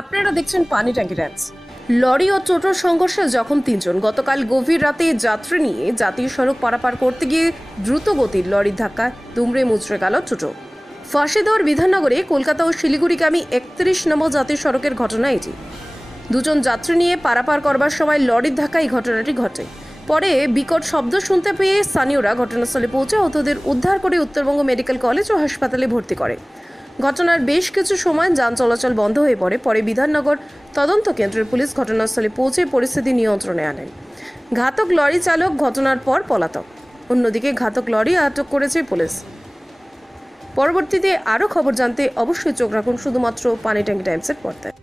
আপনারা দেখছেন পানি ট্যাঙ্কি টাইমস। লরি ও টোটোর সংঘর্ষে জখম 3 জন। গতকাল গভীর রাতে যাত্রী নিয়ে জাতীয় সড়ক পারাপার করতে গিয়ে দ্রুত গতির লরির ধাক্কায় দুমড়ে মুচড়ে গেল টোটো। ফাঁসিদর বিধাননগরে কলকাতা ও শিলিগুড়িগামী 31 নম্বর জাতীয় সড়কের ঘটনা এটি। দুজন যাত্রী নিয়ে পারাপার করবার সময় লরির ধাক্কায় এই ঘটনাটি ঘটে। পরে বিকট শব্দ শুনতে পেয়ে স্থানীয়রা ঘটনাস্থলে পৌঁছে আহতদের উদ্ধার করে উত্তরবঙ্গ মেডিকেল কলেজ ও হাসপাতালে ভর্তি করে। ঘটনার বেশ কিছু সময় যান চলাচল বন্ধ হয়ে পড়ে বিধাননগর তদন্ত কেন্দ্রের পুলিশ ঘটনাস্থলে পৌঁছে পরিস্থিতি নিয়ন্ত্রণে আনেন। ঘাতক লরি চালক ঘটনার পর পলাতক। অন্যদিকে ঘাতক লরি আটক করেছে পুলিশ। পরবর্তীতে আরও খবর জানতে অবশ্যই চোখ রাখুন শুধুমাত্র পানি ট্যাঙ্কি টাইমসের পর্দায়।